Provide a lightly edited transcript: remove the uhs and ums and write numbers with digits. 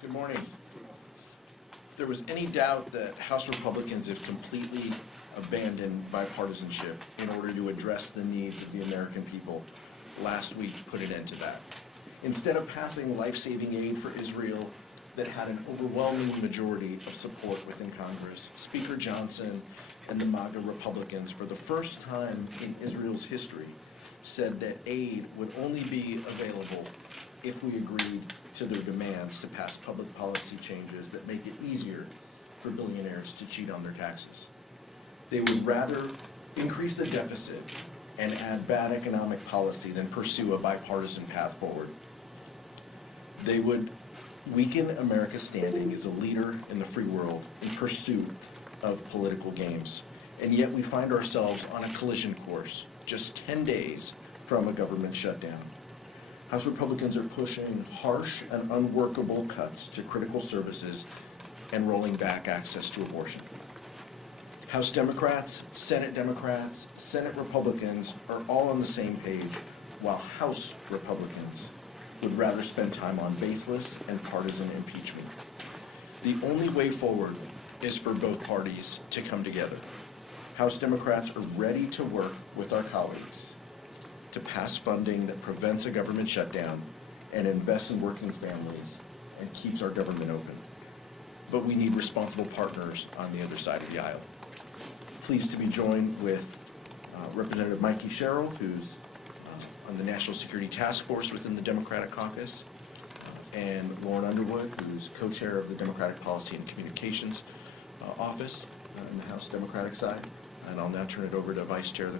Good morning. If there was any doubt that House Republicans have completely abandoned bipartisanship in order to address the needs of the American people, last week put an end to that. Instead of passing life-saving aid for Israel that had an overwhelming majority of support within Congress, Speaker Johnson and the MAGA Republicans, for the first time in Israel's history, said that aid would only be available if we agreed to their demands to pass public policy changes that make it easier for billionaires to cheat on their taxes. They would rather increase the deficit and add bad economic policy than pursue a bipartisan path forward. They would weaken America's standing as a leader in the free world in pursuit of political games. And yet we find ourselves on a collision course just 10 days from a government shutdown. House Republicans are pushing harsh and unworkable cuts to critical services and rolling back access to abortion. House Democrats, Senate Republicans are all on the same page, while House Republicans would rather spend time on baseless and partisan impeachment. The only way forward is for both parties to come together. House Democrats are ready to work with our colleagues to pass funding that prevents a government shutdown and invests in working families and keeps our government open. But we need responsible partners on the other side of the aisle. Pleased to be joined with Representative Mikey Sherrill, who's on the National Security Task Force within the Democratic Caucus, and Lauren Underwood, who's co-chair of the Democratic Policy and Communications Office in the House Democratic side. And I'll now turn it over to Vice Chair of the